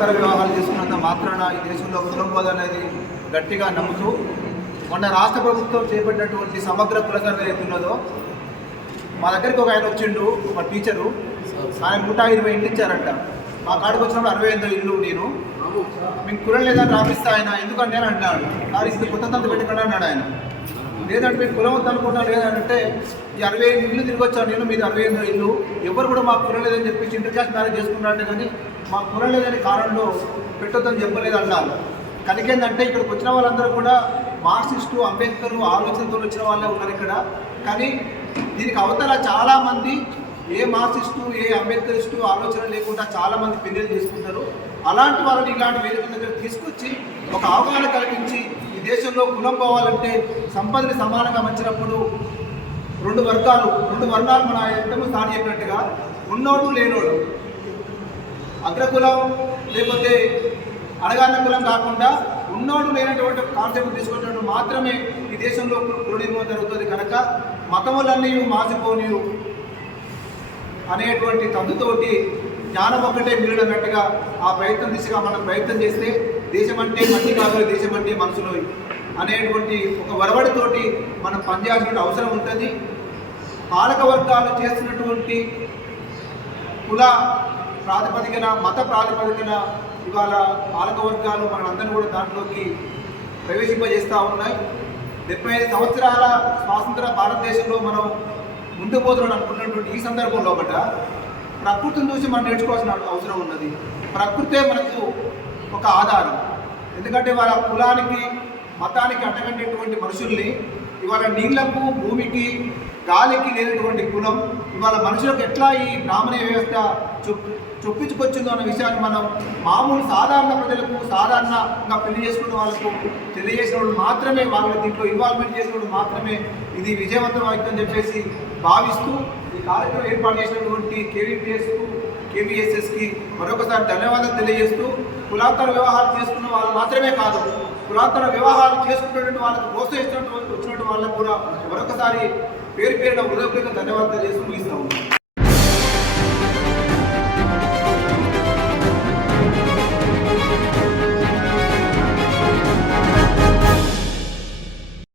కులాంతర వివాహాలు చేసుకున్నంత మాత్రాన ఈ దేశంలో కులంబోధ అనేది గట్టిగా నమ్ముతూ మొన్న రాష్ట్ర ప్రభుత్వం చేపట్టినటువంటి సమగ్ర కుల సర్వే ఉన్నదో మా దగ్గరికి ఒక ఆయన వచ్చిండు ఒక టీచరు ఆయన నూట ఇరవై ఇంటి ఇచ్చారంట. మా కాడికి వచ్చినప్పుడు అరవై ఐదు ఇల్లు నేను. మీకు కులం లేదని రాపిస్తా ఆయన ఎందుకంటే అని అన్నాడు కానీ ఇది కొత్త తంత పెట్టుకున్నా అన్నాడు ఆయన. లేదంటే మీకు కులం వద్ద లేదంటే ఈ అరవై ఐదు ఇల్లు తిరిగి వచ్చాను నేను మీది అరవై ఐదు ఇల్లు. ఎవరు కూడా మాకు కులం లేదని చెప్పి ఇంటర్ క్లాస్ మ్యారేజ్ చేసుకున్నారంటే కానీ మాకు కులం కారణంలో పెట్టొద్దని చెప్పలేదు అన్నారు కనుకేందంటే ఇక్కడికి వచ్చిన వాళ్ళందరూ కూడా మార్క్సిస్టు అంబేద్కర్ ఆలోచనతో వచ్చిన వాళ్ళే ఉన్నారు ఇక్కడ. కానీ దీనికి అవతల చాలామంది ఏ మార్క్సిస్టు ఏ అంబేద్కరిస్టు ఆలోచన లేకుండా చాలామంది పెళ్ళి చేసుకుంటారు. అలాంటి వాళ్ళని ఇలాంటి వేదిక దగ్గర తీసుకొచ్చి ఒక అవగాహన కల్పించి ఈ దేశంలో కులం పోవాలంటే సంపదని సమానంగా మంచినప్పుడు రెండు వర్గాలు రెండు వర్గాలు మన ఎంతమంది స్టార్ట్ చెప్పినట్టుగా ఉన్నోడు లేనోడు అగ్రకులం లేకపోతే అడగాన్న కులం కాకుండా ఉన్నోడు లేనటువంటి కాన్సెప్ట్ తీసుకున్నట్టు మాత్రమే ఈ దేశంలో కుల జరుగుతుంది కనుక మతములన్నీ మాసిపోనియు అనేటువంటి తందుతోటి జ్ఞానం ఒక్కటే మిగిలినట్టుగా ఆ ప్రయత్నం దిశగా మనం ప్రయత్నం చేస్తే దేశం అంటే మట్టి కాదు దేశం అంటే మనసులో అనేటువంటి ఒక వరవడితోటి మనం పనిచేయాల్సిన అవసరం ఉంటుంది. పాలక వర్గాలు చేస్తున్నటువంటి కుల ప్రాతిపదికన మత ప్రాతిపదికన ఇవాళ పాలక వర్గాలు మనందరినీ కూడా దాంట్లోకి ప్రవేశింపజేస్తూ ఉన్నాయి. డెబ్బై ఐదు సంవత్సరాల స్వాతంత్ర భారతదేశంలో మనం ముందు పోతున్నాం అనుకున్నటువంటి ఈ సందర్భంలో బట్ట ప్రకృతిని చూసి మనం నేర్చుకోవాల్సిన అవసరం ఉన్నది. ప్రకృతే మనకు ఒక ఆధారం. ఎందుకంటే వాళ్ళ కులానికి మతానికి అంటగట్టేటువంటి మనుషుల్ని ఇవాళ నీళ్ళకు భూమికి గాలికి లేనటువంటి కులం ఇవాళ మనుషులకు ఎట్లా ఈ బ్రాహ్మణ వ్యవస్థ చూ చొప్పించుకొచ్చిందో అన్న విషయాన్ని మనం మామూలు సాధారణ ప్రజలకు సాధారణంగా పెళ్ళి చేసుకున్న వాళ్ళకు తెలియజేసిన వాళ్ళు మాత్రమే వాళ్ళ దీంట్లో ఇన్వాల్వ్మెంట్ చేసిన వాళ్ళు మాత్రమే ఇది విజయవంతం అవుతుందని చెప్పేసి భావిస్తూ ఈ కార్యక్రమం ఏర్పాటు చేసినటువంటి కేవీపీఎస్కు కేవీఎస్ఎస్కి మరొకసారి ధన్యవాదాలు తెలియజేస్తూ కులాంతర వ్యవహారం చేసుకున్న వాళ్ళు మాత్రమే కాదు పురాతన వ్యవహారం చేసుకున్నటువంటి వాళ్ళకు ప్రోత్సహిస్తున్నటువంటి వచ్చినటువంటి వాళ్ళకు కూడా మరొకసారి పేరు పేరున హృదయపూర్వక ధన్యవాదాలు చేస్తూ ముగిస్తాము